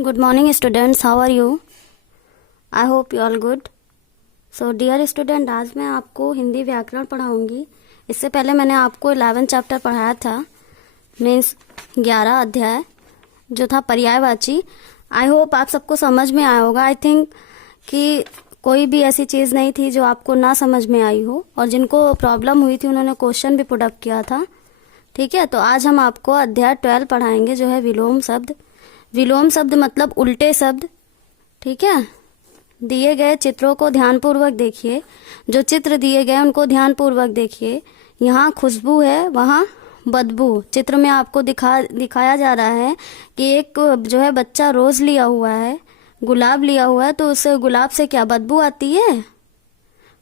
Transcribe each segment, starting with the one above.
Good morning students, how are you? I hope you all good. So dear student, आज मैं आपको हिंदी व्याकरण पढ़ाऊंगी। इससे पहले मैंने आपको 11 चैप्टर पढ़ाया था, मीन्स 11 अध्याय जो था पर्यायवाची। आई होप आप सबको समझ में आया होगा। आई थिंक कि कोई भी ऐसी चीज़ नहीं थी जो आपको ना समझ में आई हो, और जिनको प्रॉब्लम हुई थी उन्होंने क्वेश्चन भी पुट अप किया था। ठीक है, तो आज हम आपको अध्याय 12 पढ़ाएंगे जो है विलोम शब्द। विलोम शब्द मतलब उल्टे शब्द। ठीक है, दिए गए चित्रों को ध्यानपूर्वक देखिए। जो चित्र दिए गए उनको ध्यानपूर्वक देखिए। यहाँ खुशबू है, वहाँ बदबू। चित्र में आपको दिखाया जा रहा है कि एक जो है बच्चा रोज लिया हुआ है, गुलाब लिया हुआ है, तो उस गुलाब से क्या बदबू आती है?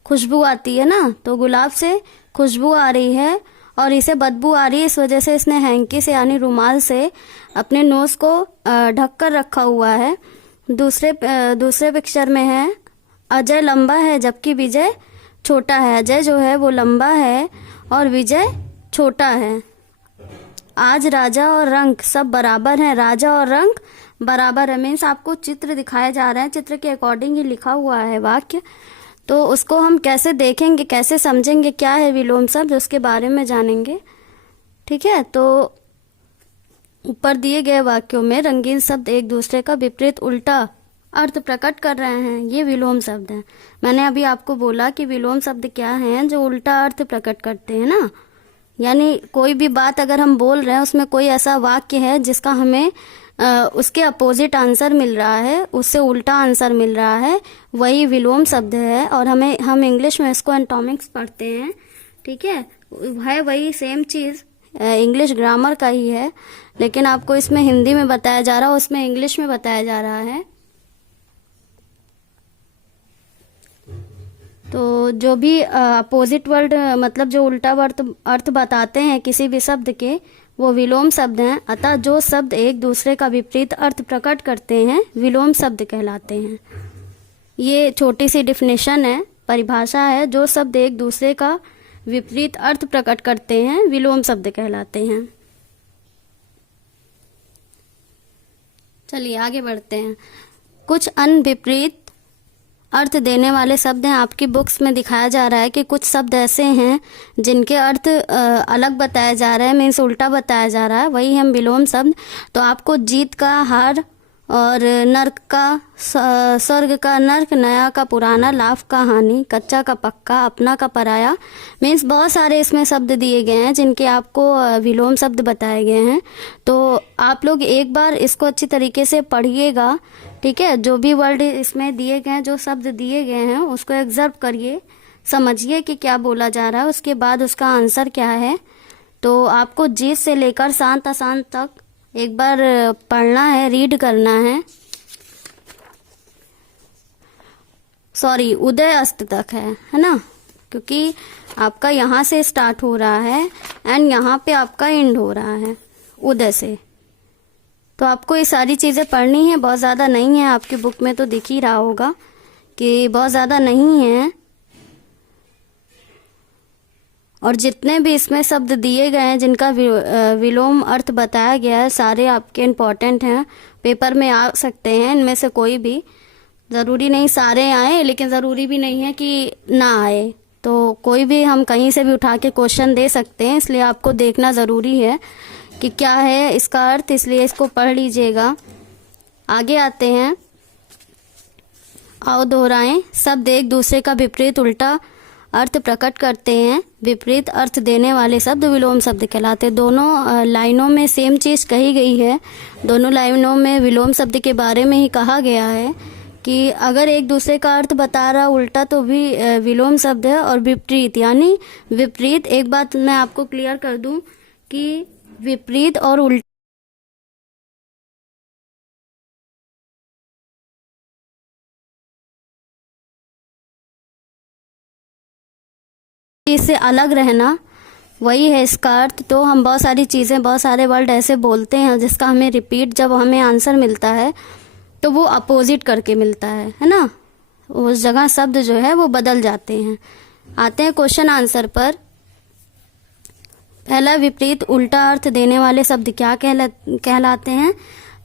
खुशबू आती है ना। तो गुलाब से खुशबू आ रही है और इसे बदबू आ रही है, इस वजह से इसने हैंकी से यानी रुमाल से अपने नोज को ढक कर रखा हुआ है। दूसरे पिक्चर में है अजय लंबा है जबकि विजय छोटा है। अजय जो है वो लंबा है और विजय छोटा है। आज राजा और रंक सब बराबर हैं। राजा और रंक बराबर है, मीन्स आपको चित्र दिखाए जा रहे हैं, चित्र के अकॉर्डिंग ही लिखा हुआ है वाक्य। तो उसको हम कैसे देखेंगे, कैसे समझेंगे क्या है विलोम शब्द, उसके बारे में जानेंगे। ठीक है, तो ऊपर दिए गए वाक्यों में रंगीन शब्द एक दूसरे का विपरीत उल्टा अर्थ प्रकट कर रहे हैं, ये विलोम शब्द हैं। मैंने अभी आपको बोला कि विलोम शब्द क्या हैं, जो उल्टा अर्थ प्रकट करते हैं ना। यानी कोई भी बात अगर हम बोल रहे हैं उसमें कोई ऐसा वाक्य है जिसका हमें उसके अपोजिट आंसर मिल रहा है, उससे उल्टा आंसर मिल रहा है, वही विलोम शब्द है। और हम इंग्लिश में इसको एंटोमिक्स पढ़ते हैं। ठीक है वही सेम चीज़, इंग्लिश ग्रामर का ही है, लेकिन आपको इसमें हिंदी में बताया जा रहा है, उसमें इंग्लिश में बताया जा रहा है। तो जो भी अपोजिट वर्ड मतलब जो उल्टा अर्थ बताते हैं किसी भी शब्द के, वो विलोम शब्द हैं। अतः जो शब्द एक दूसरे का विपरीत अर्थ प्रकट करते हैं विलोम शब्द कहलाते हैं। ये छोटी सी डिफिनेशन है, परिभाषा है। जो शब्द एक दूसरे का विपरीत अर्थ प्रकट करते हैं विलोम शब्द कहलाते हैं। चलिए आगे बढ़ते हैं। कुछ अन्य विपरीत अर्थ देने वाले शब्द हैं। आपकी बुक्स में दिखाया जा रहा है कि कुछ शब्द ऐसे हैं जिनके अर्थ अलग बताया जा रहा है, मीन्स उल्टा बताया जा रहा है, वही हम विलोम शब्द। तो आपको जीत का हार और नर्क का स्वर्ग का नर्क, नया का पुराना, लाभ का हानि, कच्चा का पक्का, अपना का पराया, मीन्स बहुत सारे इसमें शब्द दिए गए हैं जिनके आपको विलोम शब्द बताए गए हैं। तो आप लोग एक बार इसको अच्छी तरीके से पढ़िएगा। ठीक है, जो भी वर्ड इसमें दिए गए हैं, जो शब्द दिए गए हैं, उसको ऑब्जर्व करिए, समझिए कि क्या बोला जा रहा है, उसके बाद उसका आंसर क्या है। तो आपको जीत से लेकर शांत अशांत तक एक बार पढ़ना है, रीड करना है। सॉरी, उदय अस्त तक है ना, क्योंकि आपका यहाँ से स्टार्ट हो रहा है एंड यहाँ पे आपका एंड हो रहा है उदय से। तो आपको ये सारी चीज़ें पढ़नी है, बहुत ज़्यादा नहीं है। आपकी बुक में तो दिख ही रहा होगा कि बहुत ज़्यादा नहीं है। और जितने भी इसमें शब्द दिए गए हैं जिनका विलोम अर्थ बताया गया है, सारे आपके इम्पॉर्टेंट हैं, पेपर में आ सकते हैं। इनमें से कोई भी, ज़रूरी नहीं सारे आए, लेकिन ज़रूरी भी नहीं है कि ना आए। तो कोई भी हम कहीं से भी उठा के क्वेश्चन दे सकते हैं, इसलिए आपको देखना ज़रूरी है कि क्या है इसका अर्थ, इसलिए इसको पढ़ लीजिएगा। आगे आते हैं, आओ दोहराएं। शब्द एक दूसरे का विपरीत उल्टा अर्थ प्रकट करते हैं, विपरीत अर्थ देने वाले शब्द विलोम शब्द कहलाते। दोनों लाइनों में सेम चीज़ कही गई है। दोनों लाइनों में विलोम शब्द के बारे में ही कहा गया है कि अगर एक दूसरे का अर्थ बता रहा उल्टा तो भी विलोम शब्द है, और विपरीत यानी विपरीत। एक बात मैं आपको क्लियर कर दूं कि विपरीत और उल्टा इससे अलग रहना, वही है इसका अर्थ। तो हम बहुत सारी चीज़ें, बहुत सारे वर्ड ऐसे बोलते हैं जिसका हमें रिपीट, जब हमें आंसर मिलता है तो वो अपोजिट करके मिलता है ना। उस जगह शब्द जो है वो बदल जाते हैं। आते हैं क्वेश्चन आंसर पर। पहला, विपरीत उल्टा अर्थ देने वाले शब्द क्या कहलाते हैं?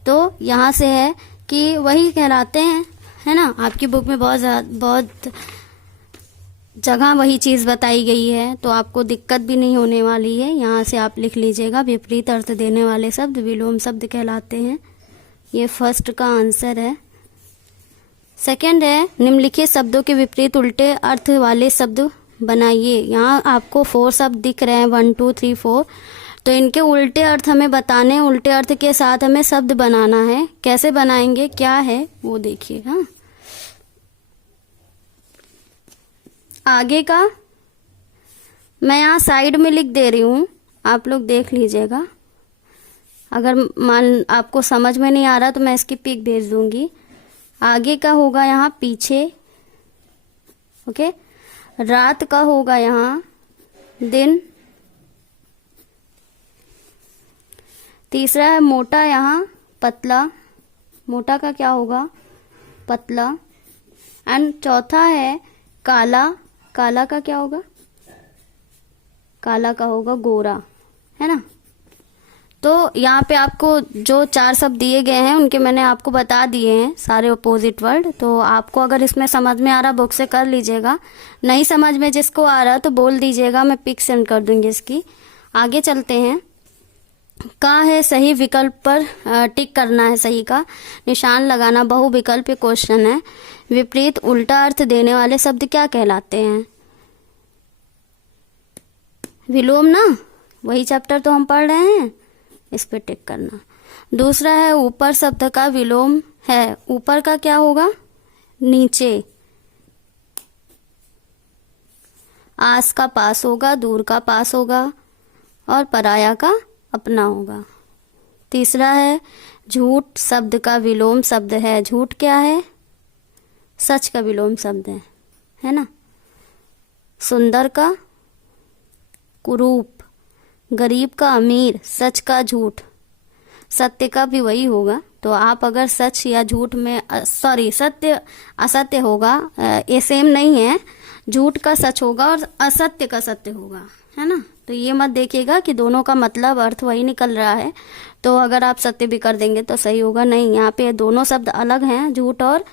तो यहाँ से है कि वही कहलाते हैं, है ना। आपकी बुक में बहुत जगह वही चीज़ बताई गई है, तो आपको दिक्कत भी नहीं होने वाली है। यहाँ से आप लिख लीजिएगा, विपरीत अर्थ देने वाले शब्द विलोम शब्द कहलाते हैं। ये फर्स्ट का आंसर है। सेकंड है, निम्नलिखित शब्दों के विपरीत उल्टे अर्थ वाले शब्द बनाइए। यहाँ आपको 4 शब्द दिख रहे हैं, 1 2 3 4। तो इनके उल्टे अर्थ हमें बताने हैं, उल्टे अर्थ के साथ हमें शब्द बनाना है। कैसे बनाएंगे, क्या है वो देखिए। हाँ, आगे का मैं यहाँ साइड में लिख दे रही हूँ, आप लोग देख लीजिएगा। अगर मान आपको समझ में नहीं आ रहा तो मैं इसकी पिक भेज दूंगी। आगे का होगा यहाँ पीछे, ओके। रात का होगा यहाँ दिन। तीसरा है मोटा, यहाँ पतला। मोटा का क्या होगा, पतला। एंड चौथा है काला। काला का क्या होगा, काला का होगा गोरा, है ना। तो यहाँ पे आपको जो 4 शब्द दिए गए हैं उनके मैंने आपको बता दिए हैं सारे अपोजिट वर्ड। तो आपको अगर इसमें समझ में आ रहा बुक से कर लीजिएगा, नहीं समझ में जिसको आ रहा तो बोल दीजिएगा, मैं पिक सेंड कर दूंगी इसकी। आगे चलते हैं। का है सही विकल्प पर टिक करना है, सही का निशान लगाना। बहुविकल्प क्वेश्चन है। विपरीत उल्टा अर्थ देने वाले शब्द क्या कहलाते हैं, विलोम ना, वही चैप्टर तो हम पढ़ रहे हैं, इस पे टिक करना। दूसरा है ऊपर शब्द का विलोम है। ऊपर का क्या होगा, नीचे। आस का पास होगा, दूर का पास होगा, और पराया का अपना होगा। तीसरा है झूठ शब्द का विलोम शब्द है। झूठ क्या है, सच का विलोम शब्द है ना। सुंदर का कुरूप, गरीब का अमीर, सच का झूठ। सत्य का भी वही होगा। तो आप अगर सच या झूठ में सत्य असत्य होगा, ये सेम नहीं है। झूठ का सच होगा और असत्य का सत्य होगा, है ना। तो ये मत देखिएगा कि दोनों का मतलब अर्थ वही निकल रहा है, तो अगर आप सत्य भी कर देंगे तो सही होगा, नहीं। यहाँ पे दोनों शब्द अलग हैं, झूठ और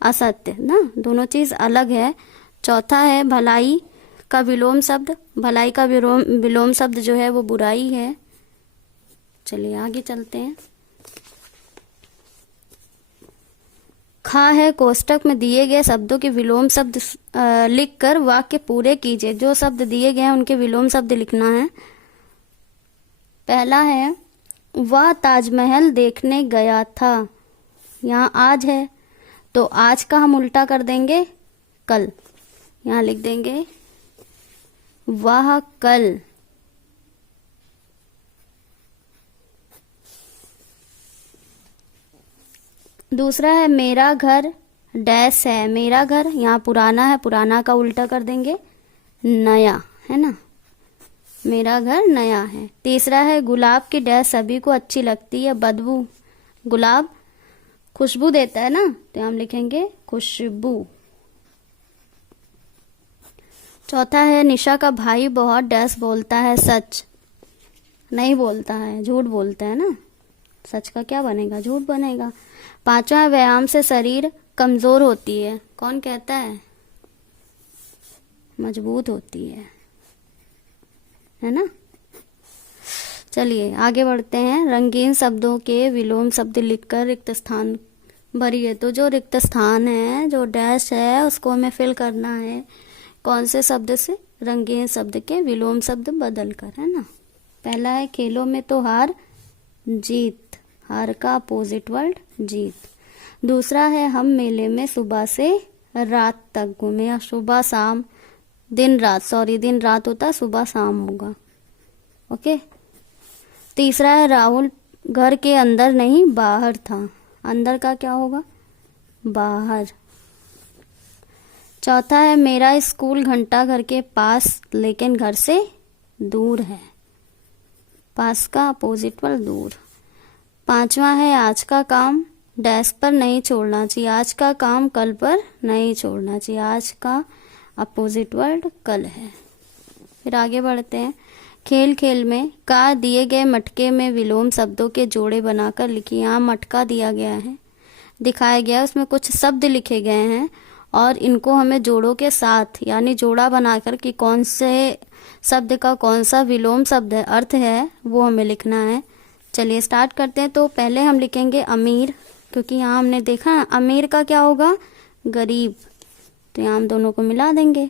असत्य ना, दोनों चीज अलग है। चौथा है भलाई का विलोम शब्द। भलाई का विलोम शब्द जो है वो बुराई है। चलिए आगे चलते हैं। खा है कोष्टक में दिए गए शब्दों के विलोम शब्द लिखकर वाक्य पूरे कीजिए। जो शब्द दिए गए हैं उनके विलोम शब्द लिखना है। पहला है वह ताजमहल देखने गया था। यहाँ आज है तो आज का हम उल्टा कर देंगे कल। यहाँ लिख देंगे वह कल। दूसरा है मेरा घर डैश है। मेरा घर यहाँ पुराना है, पुराना का उल्टा कर देंगे नया, है ना। मेरा घर नया है। तीसरा है गुलाब की डैश सभी को अच्छी लगती है, बदबू। गुलाब खुशबू देता है ना, तो हम लिखेंगे खुशबू। चौथा है निशा का भाई बहुत डैश बोलता है, सच नहीं बोलता है, झूठ बोलता है ना। सच का क्या बनेगा, झूठ बनेगा। पांचवा व्यायाम से शरीर कमजोर होती है। कौन कहता है, मजबूत होती है ना। चलिए आगे बढ़ते हैं। रंगीन शब्दों के विलोम शब्द लिखकर रिक्त स्थान भरिए। तो जो रिक्त स्थान है, जो डैश है, उसको हमें फिल करना है। कौन से शब्द से, रंगीन शब्द के विलोम शब्द बदल कर, है ना। पहला है खेलों में तो हार जीत। हार का अपोजिट वर्ड जीत। दूसरा है हम मेले में सुबह से रात तक घूमे। या सुबह शाम, दिन रात, दिन रात होता, सुबह शाम होगा, ओके। तीसरा है राहुल घर के अंदर नहीं बाहर था। अंदर का क्या होगा, बाहर। चौथा है मेरा स्कूल घंटा घर के पास लेकिन घर से दूर है। पास का अपोजिट वर्ड दूर। पांचवा है आज का काम डैश पर नहीं छोड़ना चाहिए। आज का काम कल पर नहीं छोड़ना चाहिए। आज का अपोजिट वर्ड कल है। फिर आगे बढ़ते हैं। खेल खेल में का दिए गए मटके में विलोम शब्दों के जोड़े बनाकर लिखिए। यहाँ मटका दिया गया है दिखाया गया है उसमें कुछ शब्द लिखे गए हैं और इनको हमें जोड़ों के साथ यानी जोड़ा बनाकर कि कौन से शब्द का कौन सा विलोम शब्द है अर्थ है वो हमें लिखना है। चलिए स्टार्ट करते हैं। तो पहले हम लिखेंगे अमीर, क्योंकि यहाँ हमने देखा है अमीर का क्या होगा, गरीब, तो यहाँ हम दोनों को मिला देंगे,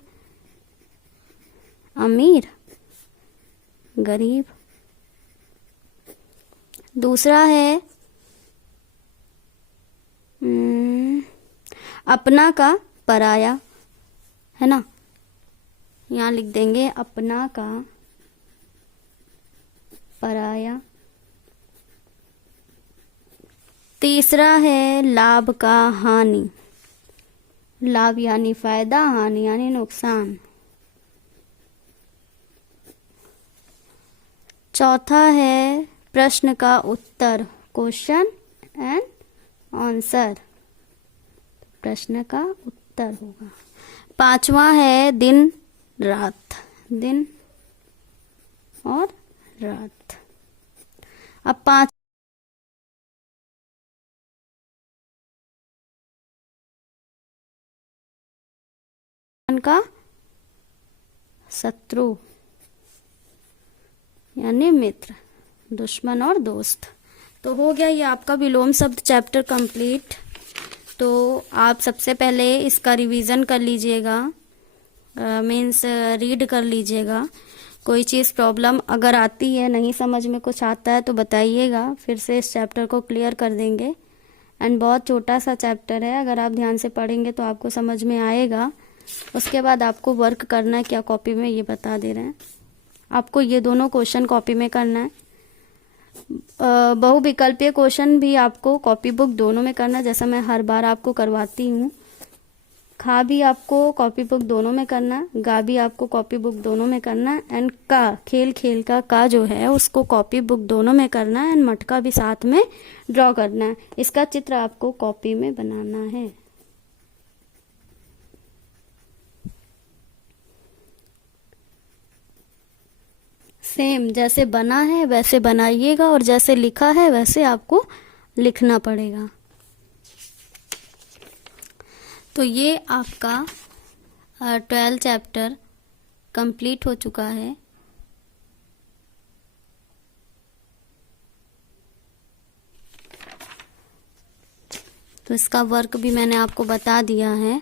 अमीर गरीब। दूसरा है अपना का पराया, है ना, यहाँ लिख देंगे अपना का पराया। तीसरा है लाभ का हानि, लाभ यानी फायदा, हानि यानी नुकसान। चौथा है प्रश्न का उत्तर, क्वेश्चन एंड आंसर, प्रश्न का उत्तर होगा। पांचवा है दिन रात, दिन और रात। अब पांच का शत्रु यानी मित्र, दुश्मन और दोस्त। तो हो गया ये आपका विलोम शब्द चैप्टर कंप्लीट। तो आप सबसे पहले इसका रिवीजन कर लीजिएगा, मीन्स रीड कर लीजिएगा। कोई चीज़ प्रॉब्लम अगर आती है, नहीं समझ में कुछ आता है तो बताइएगा, फिर से इस चैप्टर को क्लियर कर देंगे। एंड बहुत छोटा सा चैप्टर है, अगर आप ध्यान से पढ़ेंगे तो आपको समझ में आएगा। उसके बाद आपको वर्क करना है क्या कॉपी में, ये बता दे रहे हैं। आपको ये दोनों क्वेश्चन कॉपी में करना है। बहुविकल्पीय क्वेश्चन भी आपको कॉपी बुक दोनों में करना है, जैसा मैं हर बार आपको करवाती हूँ। खा भी आपको कॉपी बुक दोनों में करना है, गा भी आपको कॉपी बुक दोनों में करना है, एंड का खेल खेल का जो है उसको कॉपी बुक दोनों में करना है, एंड मटका भी साथ में ड्रॉ करना है। इसका चित्र आपको कॉपी में बनाना है। सेम जैसे बना है वैसे बनाइएगा और जैसे लिखा है वैसे आपको लिखना पड़ेगा। तो ये आपका 12 चैप्टर कंप्लीट हो चुका है। तो इसका वर्क भी मैंने आपको बता दिया है।